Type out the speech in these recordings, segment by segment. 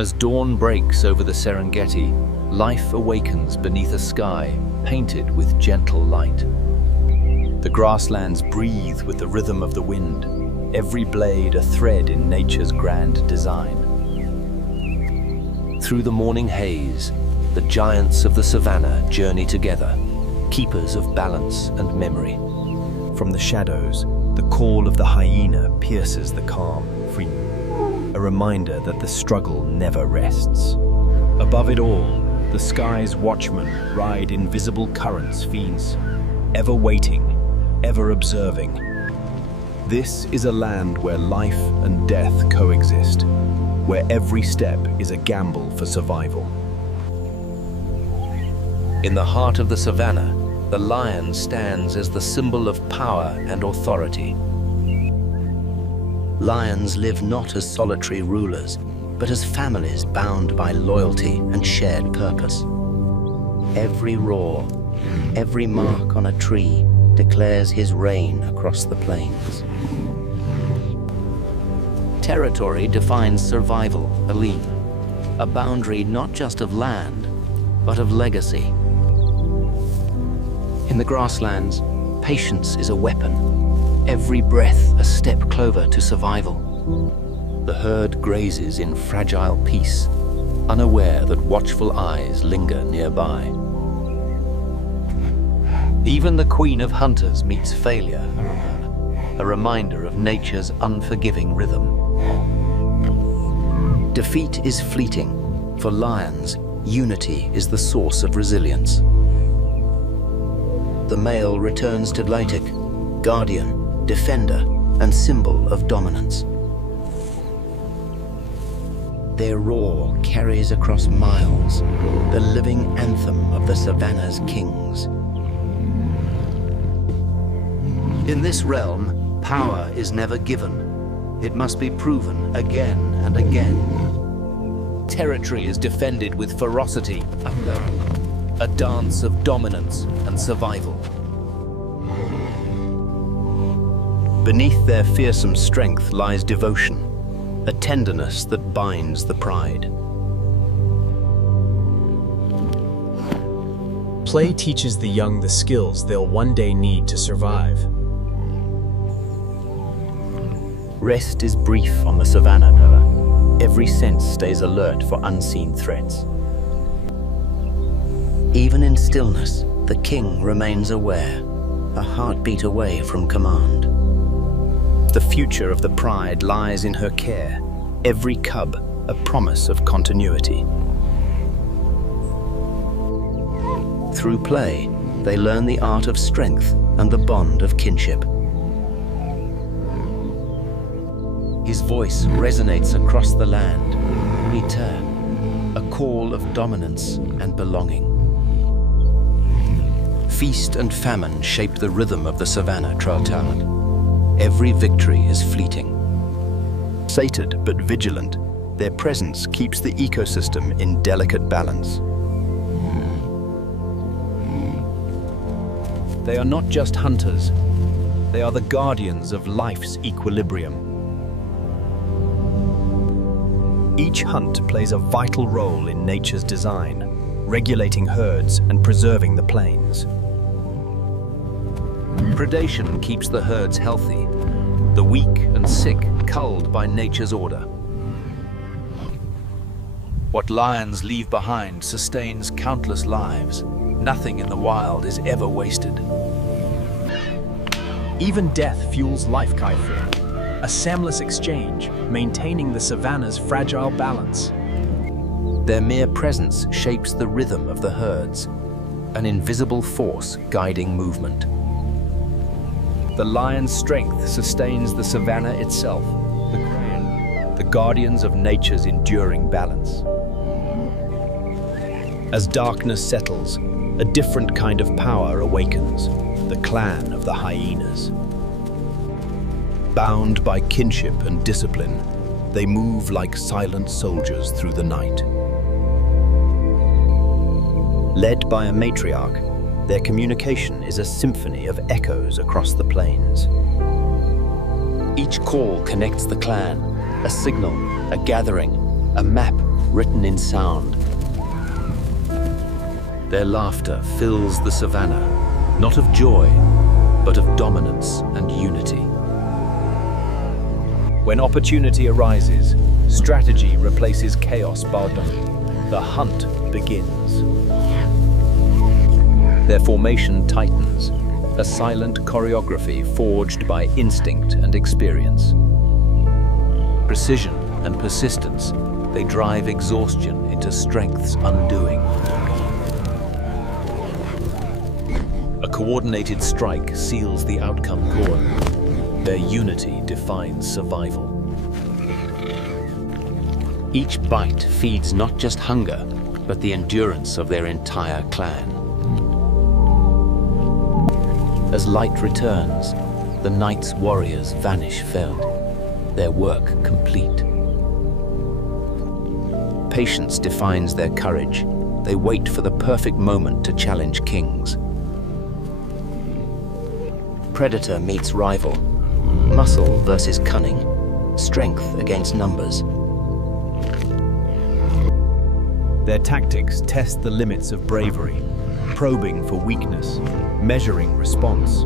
As dawn breaks over the Serengeti, life awakens beneath a sky painted with gentle light. The grasslands breathe with the rhythm of the wind, every blade a thread in nature's grand design. Through the morning haze, the giants of the savannah journey together, keepers of balance and memory. From the shadows, the call of the hyena pierces the calm, free, a reminder that the struggle never rests. Above it all, the sky's watchmen ride invisible currents fiends, ever waiting, ever observing. This is a land where life and death coexist, where every step is a gamble for survival. In the heart of the savannah, the lion stands as the symbol of power and authority. Lions live not as solitary rulers, but as families bound by loyalty and shared purpose. Every roar, every mark on a tree declares his reign across the plains. Territory defines survival, Aline, a boundary not just of land, but of legacy. In the grasslands, patience is a weapon, every breath a step closer to survival. The herd grazes in fragile peace, unaware that watchful eyes linger nearby. Even the queen of hunters meets failure, a reminder of nature's unforgiving rhythm. Defeat is fleeting. For lions, unity is the source of resilience. The male returns to Leitic, guardian, defender, and symbol of dominance. Their roar carries across miles, the living anthem of the savannah's kings. In this realm, power is never given. It must be proven again and again. Territory is defended with ferocity, a dance of dominance and survival. Beneath their fearsome strength lies devotion, a tenderness that binds the pride. Play teaches the young the skills they'll one day need to survive. Rest is brief on the savannah, Noah. Every sense stays alert for unseen threats. Even in stillness, the king remains aware, a heartbeat away from command. The future of the pride lies in her care, every cub a promise of continuity. Through play, they learn the art of strength and the bond of kinship. His voice resonates across the land, return, a call of dominance and belonging. Feast and famine shape the rhythm of the savannah, Trautalad. Every victory is fleeting. Sated but vigilant, their presence keeps the ecosystem in delicate balance. They are not just hunters, they are the guardians of life's equilibrium. Each hunt plays a vital role in nature's design, regulating herds and preserving the plains. Predation keeps the herds healthy, the weak and sick culled by nature's order. What lions leave behind sustains countless lives. Nothing in the wild is ever wasted. Even death fuels life, Kaifur, a seamless exchange, maintaining the savannah's fragile balance. Their mere presence shapes the rhythm of the herds, an invisible force guiding movement. The lion's strength sustains the savannah itself, the guardians of nature's enduring balance. As darkness settles, a different kind of power awakens, the clan of the hyenas. Bound by kinship and discipline, they move like silent soldiers through the night. Led by a matriarch, their communication is a symphony of echoes across the plains. Each call connects the clan, a signal, a gathering, a map written in sound. Their laughter fills the savannah, not of joy, but of dominance and unity. When opportunity arises, strategy replaces chaos. The hunt begins. Their formation tightens, a silent choreography forged by instinct and experience. Precision and persistence, they drive exhaustion into strength's undoing. A coordinated strike seals the outcome core. Their unity defines survival. Each bite feeds not just hunger, but the endurance of their entire clan. As light returns, the night's warriors vanish felled, their work complete. Patience defines their courage. They wait for the perfect moment to challenge kings. Predator meets rival. Muscle versus cunning. Strength against numbers. Their tactics test the limits of bravery, probing for weakness, measuring response.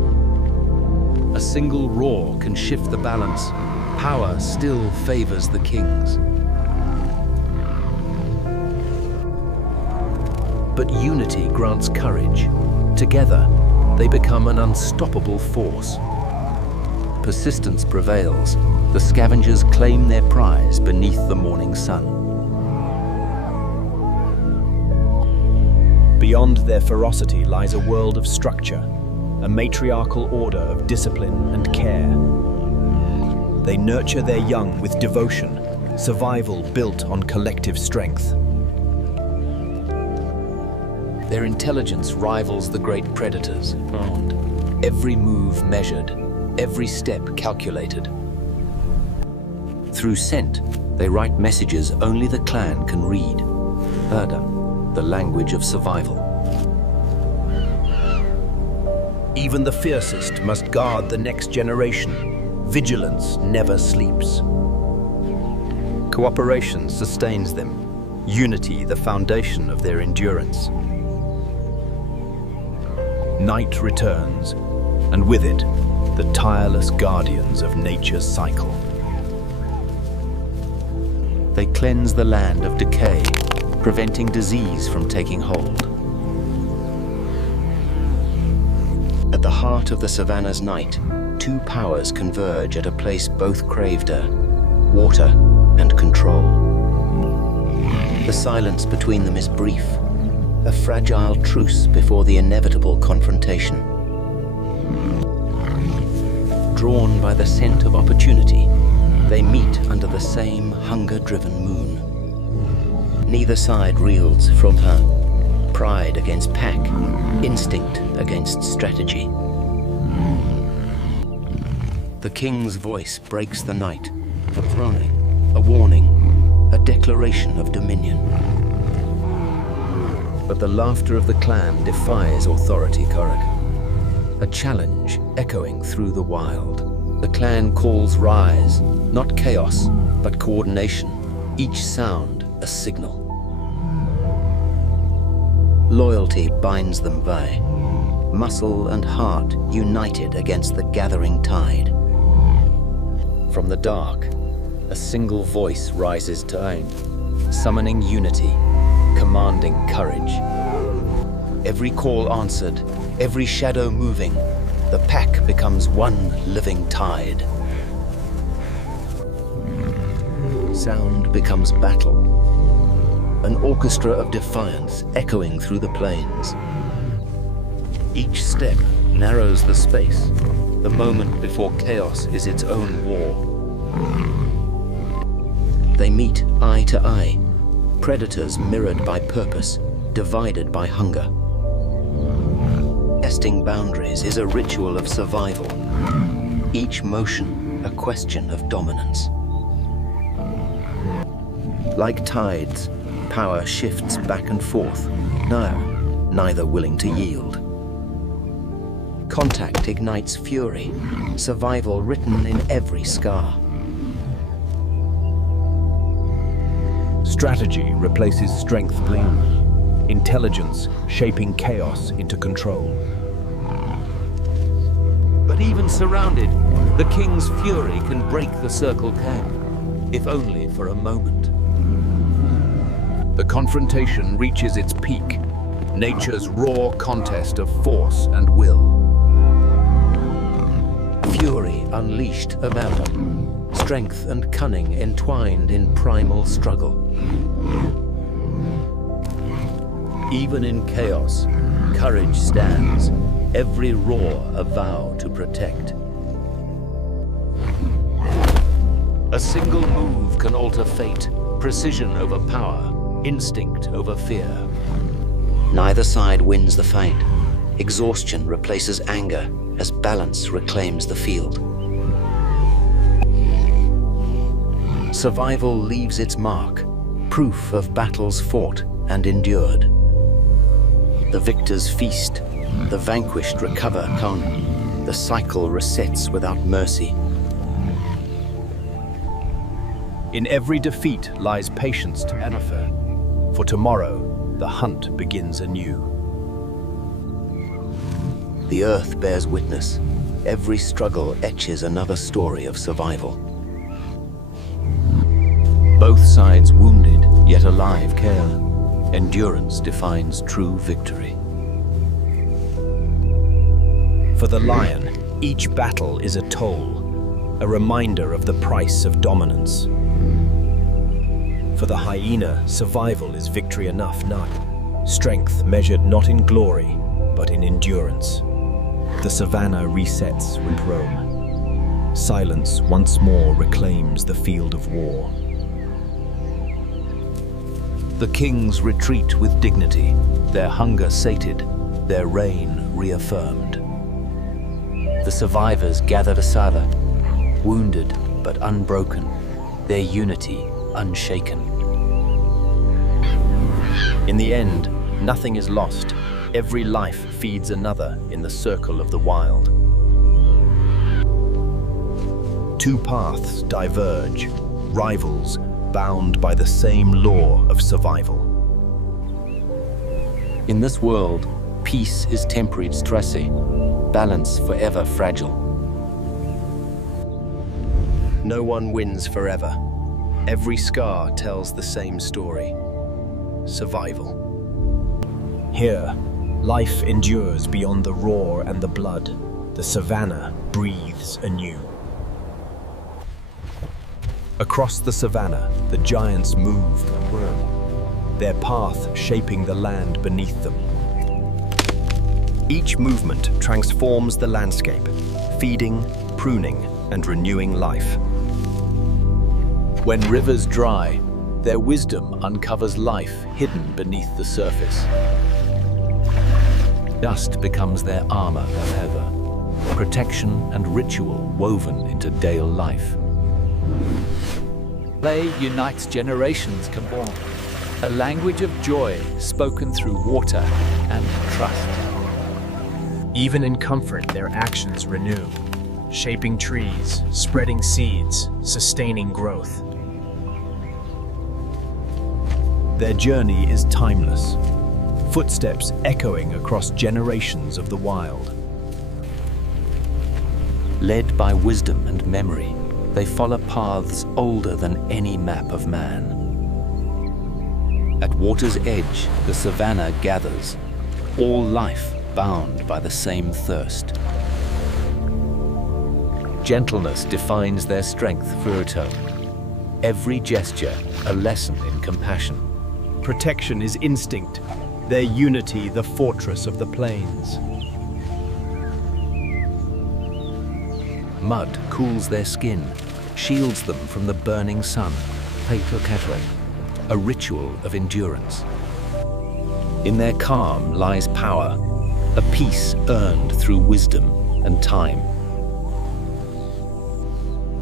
A single roar can shift the balance. Power still favors the kings. But unity grants courage. Together, they become an unstoppable force. Persistence prevails. The scavengers claim their prize beneath the morning sun. Beyond their ferocity lies a world of structure, a matriarchal order of discipline and care. They nurture their young with devotion, survival built on collective strength. Their intelligence rivals the great predators. Every move measured, every step calculated. Through scent, they write messages only the clan can read. Herda, the language of survival. Even the fiercest must guard the next generation. Vigilance never sleeps. Cooperation sustains them. Unity, the foundation of their endurance. Night returns, and with it, the tireless guardians of nature's cycle. They cleanse the land of decay, preventing disease from taking hold. At the heart of the savannah's night, two powers converge at a place both craved: water and control. The silence between them is brief, a fragile truce before the inevitable confrontation. Drawn by the scent of opportunity, they meet under the same hunger-driven moon. Neither side wields pride against pack, instinct against strategy. The king's voice breaks the night, a groaning, a warning, a declaration of dominion. But the laughter of the clan defies authority, a challenge echoing through the wild. The clan calls rise, not chaos, but coordination, each sound a signal. Loyalty binds them by muscle and heart united against the gathering tide. From the dark, a single voice rises to own, summoning unity, commanding courage. Every call answered, every shadow moving, the pack becomes one living tide. Sound becomes battle, an orchestra of defiance echoing through the plains. Each step narrows the space, the moment before chaos is its own war. They meet eye to eye, predators mirrored by purpose, divided by hunger. Testing boundaries is a ritual of survival, each motion a question of dominance. Like tides, power shifts back and forth, neither willing to yield. Contact ignites fury, survival written in every scar. Strategy replaces strength bleeding. Intelligence shaping chaos into control. But even surrounded, the king's fury can break the Circle K, if only for a moment. The confrontation reaches its peak, nature's raw contest of force and will. Fury unleashed amounted, strength and cunning entwined in primal struggle. Even in chaos, courage stands, every roar a vow to protect. A single move can alter fate, precision over power, instinct over fear. Neither side wins the fight. Exhaustion replaces anger as balance reclaims the field. Survival leaves its mark, proof of battles fought and endured. The victors feast, the vanquished recover calm. The cycle resets without mercy. In every defeat lies patience to Enifer. For tomorrow, the hunt begins anew. The earth bears witness. Every struggle etches another story of survival. Both sides wounded, yet alive care. Endurance defines true victory. For the lion, each battle is a toll, a reminder of the price of dominance. For the hyena, survival is victory enough, not strength measured not in glory, but in endurance. The savannah resets with Rome. Silence once more reclaims the field of war. The kings retreat with dignity, their hunger sated, their reign reaffirmed. The survivors gather to Sada, wounded but unbroken, their unity unshaken. In the end, nothing is lost. Every life feeds another in the circle of the wild. Two paths diverge, rivals bound by the same law of survival. In this world, peace is temporary stressy, balance forever fragile. No one wins forever. Every scar tells the same story. Survival. Here, life endures beyond the roar and the blood. The savannah breathes anew. Across the savannah, the giants move, their path shaping the land beneath them. Each movement transforms the landscape, feeding, pruning, and renewing life. When rivers dry, their wisdom uncovers life hidden beneath the surface. Dust becomes their armor forever, protection and ritual woven into Dale life. Play unites generations born, a language of joy spoken through water and trust. Even in comfort, their actions renew, shaping trees, spreading seeds, sustaining growth. Their journey is timeless, footsteps echoing across generations of the wild. Led by wisdom and memory, they follow paths older than any map of man. At water's edge, the savannah gathers, all life bound by the same thirst. Gentleness defines their strength, Furuto. Every gesture, a lesson in compassion. Protection is instinct, their unity the fortress of the plains. Mud cools their skin, shields them from the burning sun, a ritual of endurance. In their calm lies power, a peace earned through wisdom and time.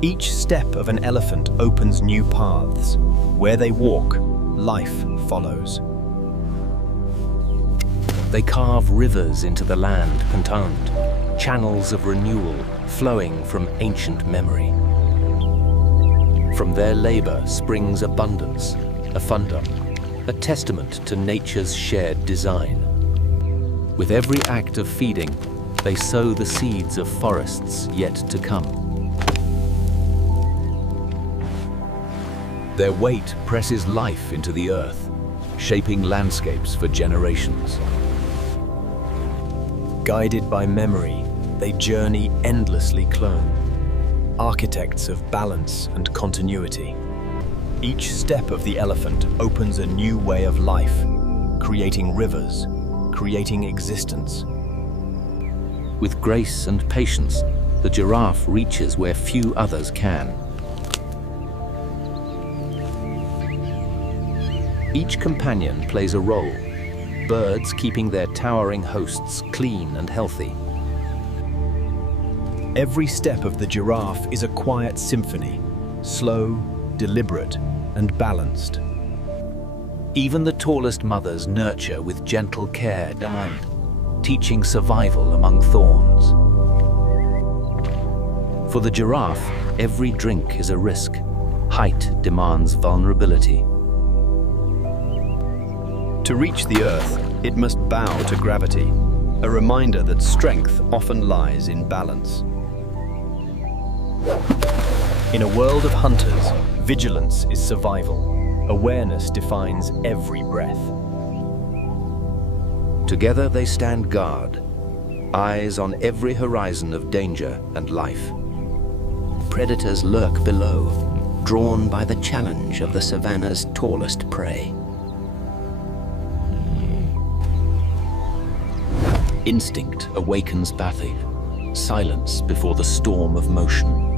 Each step of an elephant opens new paths. Where they walk, life follows. They carve rivers into the land, contoned, channels of renewal flowing from ancient memory. From their labor springs abundance, a funder, a testament to nature's shared design. With every act of feeding, they sow the seeds of forests yet to come. Their weight presses life into the earth, shaping landscapes for generations. Guided by memory, they journey endlessly clone, architects of balance and continuity. Each step of the elephant opens a new way of life, creating rivers, creating existence. With grace and patience, the giraffe reaches where few others can. Each companion plays a role, birds keeping their towering hosts clean and healthy. Every step of the giraffe is a quiet symphony, slow, deliberate, and balanced. Even the tallest mothers nurture with gentle care, teaching survival among thorns. For the giraffe, every drink is a risk. Height demands vulnerability. To reach the earth, it must bow to gravity, a reminder that strength often lies in balance. In a world of hunters, vigilance is survival. Awareness defines every breath. Together they stand guard, eyes on every horizon of danger and life. Predators lurk below, drawn by the challenge of the savannah's tallest prey. Instinct awakens battle, silence before the storm of motion.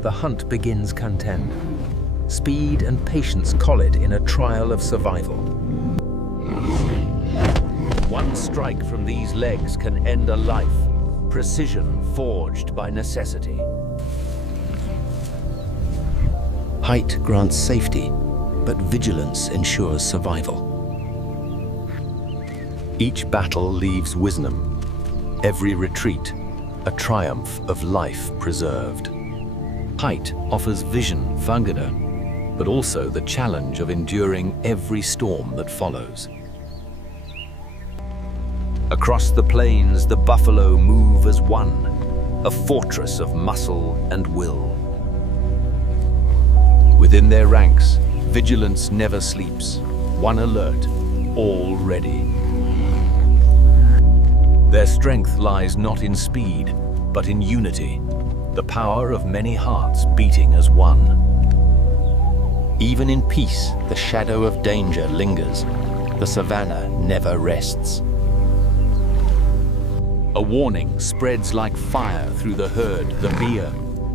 The hunt begins contend. Speed and patience collide in a trial of survival. One strike from these legs can end a life, precision forged by necessity. Height grants safety, but vigilance ensures survival. Each battle leaves wisdom, every retreat a triumph of life preserved. Height offers vision, Vangada, but also the challenge of enduring every storm that follows. Across the plains, the buffalo move as one, a fortress of muscle and will. Within their ranks, vigilance never sleeps, one alert, all ready. Their strength lies not in speed, but in unity, the power of many hearts beating as one. Even in peace, the shadow of danger lingers. The savannah never rests. A warning spreads like fire through the herd, the beer,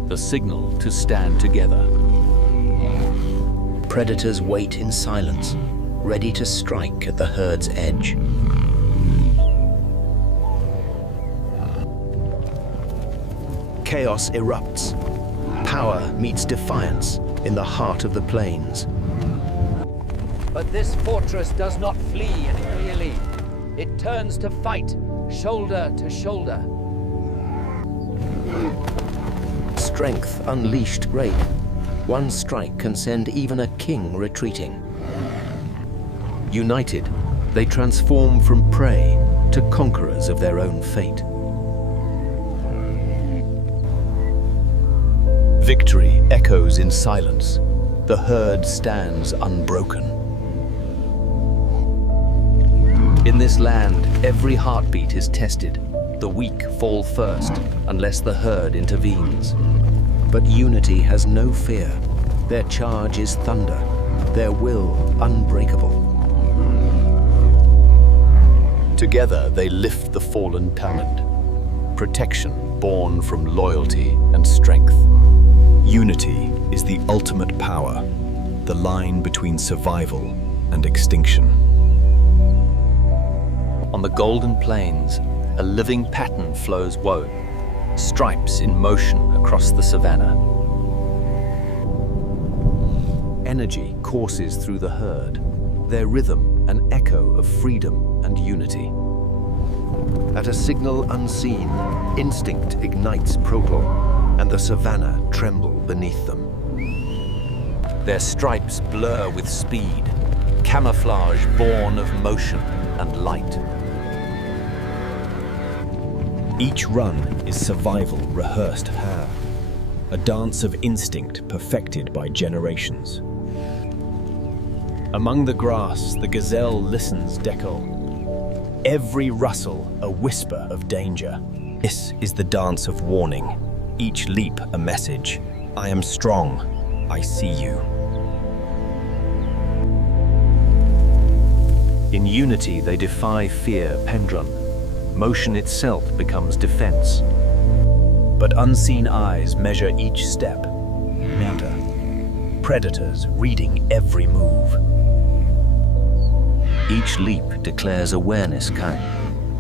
the signal to stand together. Predators wait in silence, ready to strike at the herd's edge. Chaos erupts. Power meets defiance in the heart of the plains. But this fortress does not flee clearly. It turns to fight, shoulder to shoulder. Strength unleashed great. One strike can send even a king retreating. United, they transform from prey to conquerors of their own fate. Victory echoes in silence. The herd stands unbroken. In this land, every heartbeat is tested. The weak fall first, unless the herd intervenes. But unity has no fear. Their charge is thunder, their will unbreakable. Together they lift the fallen talent. Protection born from loyalty and strength. Unity is the ultimate power, the line between survival and extinction. On the golden plains, a living pattern flows woe, stripes in motion across the savannah. Energy courses through the herd, their rhythm an echo of freedom and unity. At a signal unseen, instinct ignites propel, and the savannah tremble beneath them. Their stripes blur with speed, camouflage born of motion and light. Each run is survival rehearsed how, a dance of instinct perfected by generations. Among the grass, the gazelle listens decal. Every rustle a whisper of danger. This is the dance of warning, each leap a message. I am strong, I see you. In unity, they defy fear pendulum. Motion itself becomes defense. But unseen eyes measure each step. Matter. Predators reading every move. Each leap declares awareness count,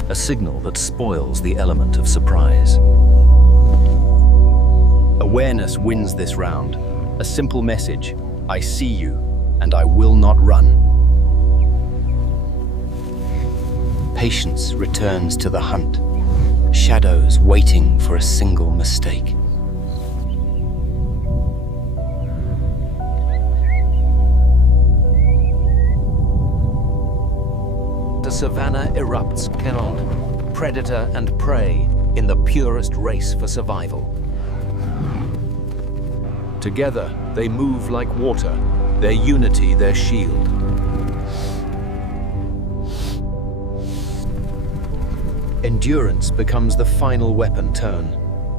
a signal that spoils the element of surprise. Awareness wins this round. A simple message: I see you, and I will not run. Patience returns to the hunt, shadows waiting for a single mistake. The savannah erupts Kenald, predator and prey in the purest race for survival. Together, they move like water, their unity their shield. Endurance becomes the final weapon turn,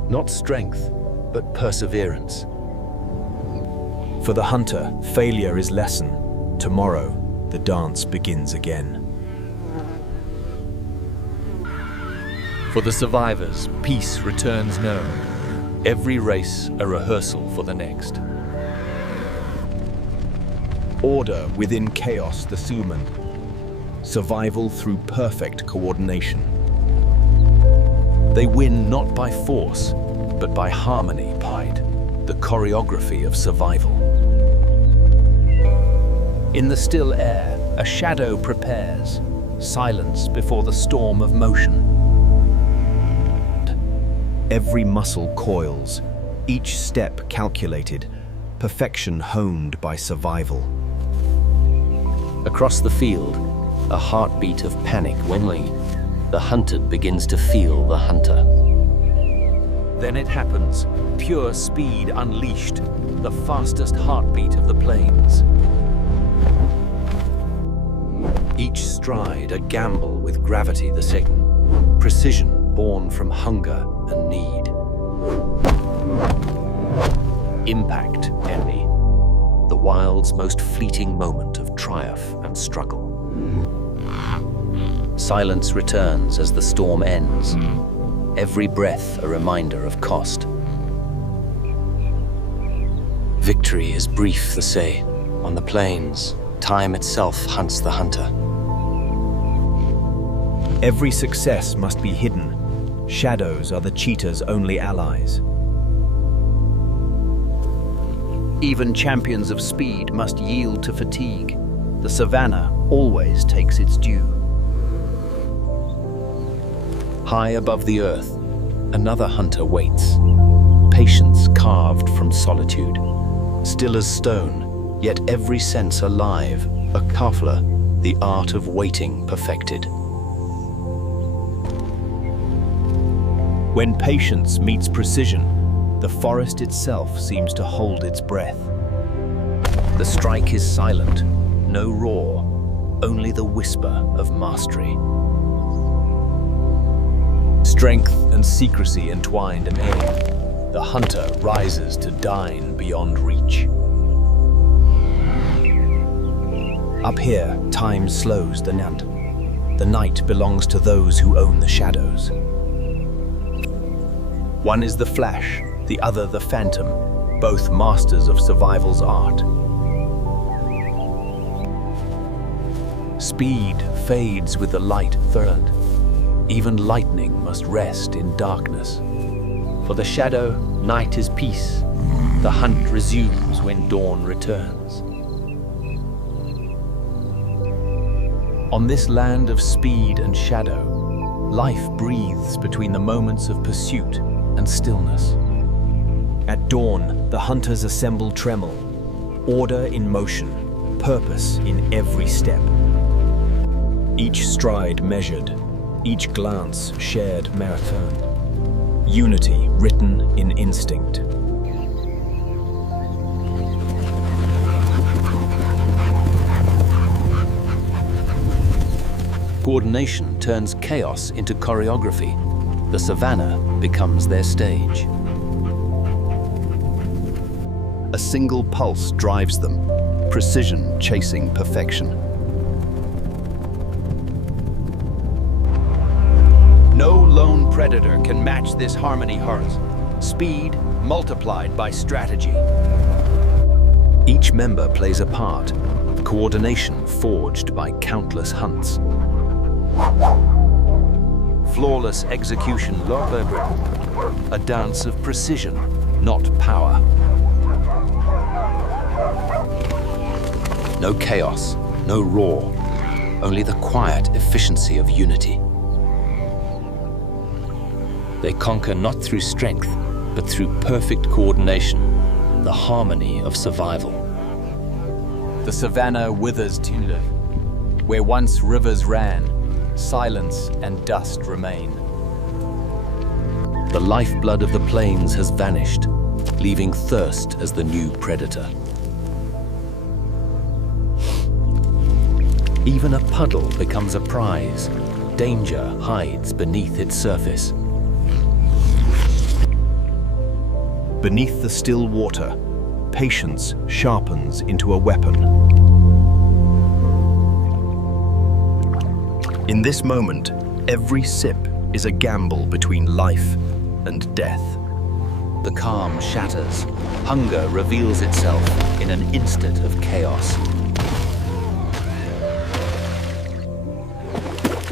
not strength, but perseverance. For the hunter, failure is lesson. Tomorrow, the dance begins again. For the survivors, peace returns known. Every race a rehearsal for the next. Order within chaos, the Suman. Survival through perfect coordination. They win not by force, but by harmony, Pied, the choreography of survival. In the still air, a shadow prepares, silence before the storm of motion. Every muscle coils, each step calculated, perfection honed by survival. Across the field, a heartbeat of panic when the hunted begins to feel the hunter. Then it happens, pure speed unleashed, the fastest heartbeat of the plains. Each stride a gamble with gravity the second, precision born from hunger and need. Impact, enemy, the wild's most fleeting moment of triumph and struggle. Silence returns as the storm ends, every breath a reminder of cost. Victory is brief, they say. On the plains, time itself hunts the hunter. Every success must be hidden. Shadows are the cheetah's only allies. Even champions of speed must yield to fatigue. The savannah always takes its due. High above the earth, another hunter waits. Patience carved from solitude. Still as stone, yet every sense alive. A kafla, the art of waiting perfected. When patience meets precision, the forest itself seems to hold its breath. The strike is silent, no roar, only the whisper of mastery. Strength and secrecy entwined in aim. The hunter rises to dine beyond reach. Up here, time slows the night. The night belongs to those who own the shadows. One is the flash, the other the phantom, both masters of survival's art. Speed fades with the light third. Even lightning must rest in darkness. For the shadow, night is peace. The hunt resumes when dawn returns. On this land of speed and shadow, life breathes between the moments of pursuit and stillness. At dawn, the hunters assemble tremel. order in motion, purpose in every step. Each stride measured, each glance shared marathon. Unity written in instinct. Coordination turns chaos into choreography. The savannah becomes their stage. A single pulse drives them, precision chasing perfection. No lone predator can match this harmony heart. Speed multiplied by strategy. Each member plays a part, coordination forged by countless hunts. Flawless execution, a dance of precision, not power. No chaos, no roar, only the quiet efficiency of unity. They conquer not through strength, but through perfect coordination, the harmony of survival. The savannah withers to live. Where once rivers ran, silence and dust remain. The lifeblood of the plains has vanished, leaving thirst as the new predator. Even a puddle becomes a prize. Danger hides beneath its surface. Beneath the still water, patience sharpens into a weapon. In this moment, every sip is a gamble between life and death. The calm shatters. Hunger reveals itself in an instant of chaos.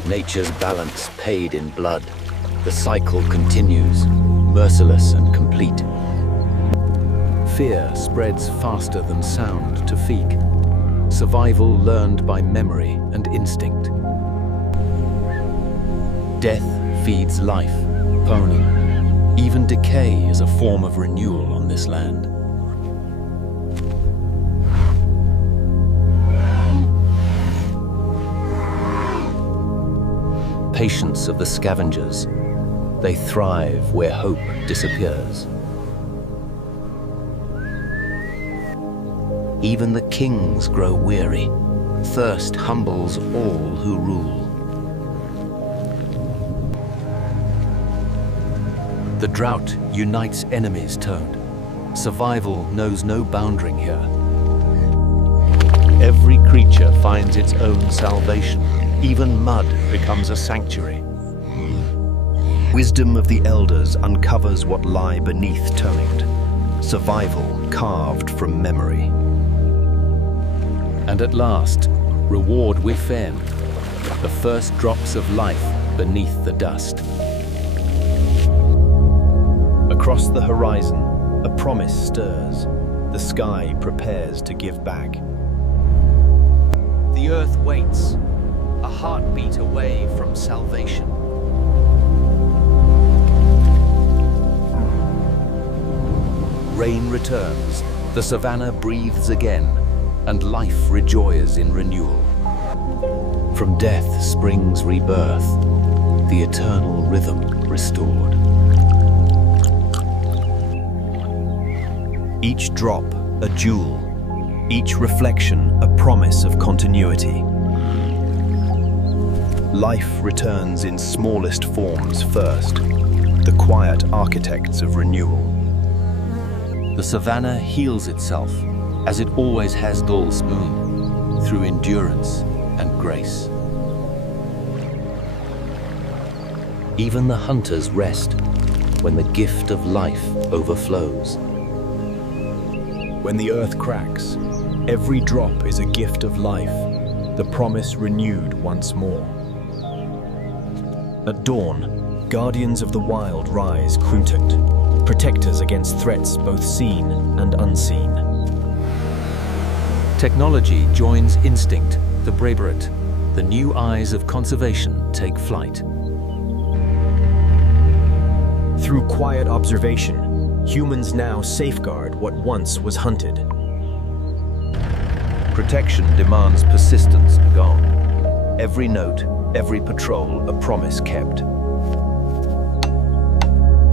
Nature's balance paid in blood. The cycle continues, merciless and complete. Fear spreads faster than sound to feek. Survival learned by memory and instinct. Death feeds life, pony. Even decay is a form of renewal on this land. Patience of the scavengers. They thrive where hope disappears. Even the kings grow weary. Thirst humbles all who rule. The drought unites enemies toned. Survival knows no boundary here. Every creature finds its own salvation. Even mud becomes a sanctuary. Wisdom of the elders uncovers what lie beneath toned. Survival carved from memory. And at last, reward we fend. The first drops of life beneath the dust. Across the horizon, a promise stirs. The sky prepares to give back. The earth waits, a heartbeat away from salvation. Rain returns, the savannah breathes again, and life rejoices in renewal. From death springs rebirth, the eternal rhythm restored. Each drop a jewel, each reflection a promise of continuity. Life returns in smallest forms first, the quiet architects of renewal. The savannah heals itself, as it always has dull spoon, through endurance and grace. Even the hunters rest when the gift of life overflows. When the earth cracks, every drop is a gift of life, the promise renewed once more. At dawn, guardians of the wild rise Kruntant, protectors against threats both seen and unseen. Technology joins instinct, the Braberit. The new eyes of conservation take flight. Through quiet observation, humans now safeguard what once was hunted. Protection demands persistence, Ngong. Every note, every patrol, a promise kept.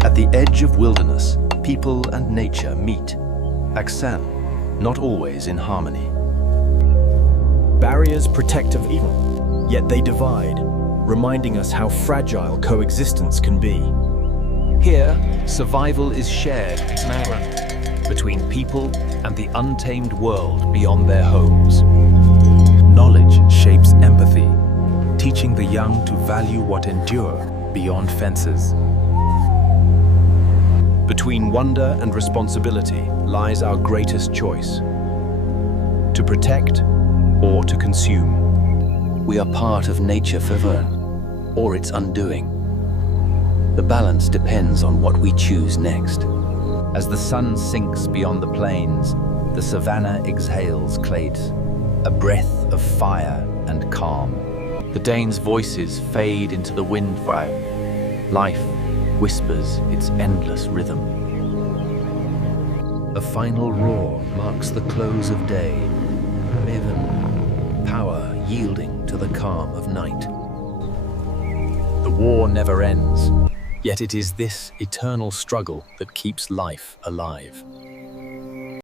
At the edge of wilderness, people and nature meet. Aksan, not always in harmony. Barriers protect of evil, yet they divide, reminding us how fragile coexistence can be. Here, survival is shared, between people and the untamed world beyond their homes. Knowledge shapes empathy, teaching the young to value what endure beyond fences. Between wonder and responsibility lies our greatest choice: to protect or to consume. We are part of nature forever, or its undoing. The balance depends on what we choose next. As the sun sinks beyond the plains, the savannah exhales clades, a breath of fire and calm. The Danes' voices fade into the wind fire. Life whispers its endless rhythm. A final roar marks the close of day, Maven, power yielding to the calm of night. The war never ends, yet it is this eternal struggle that keeps life alive.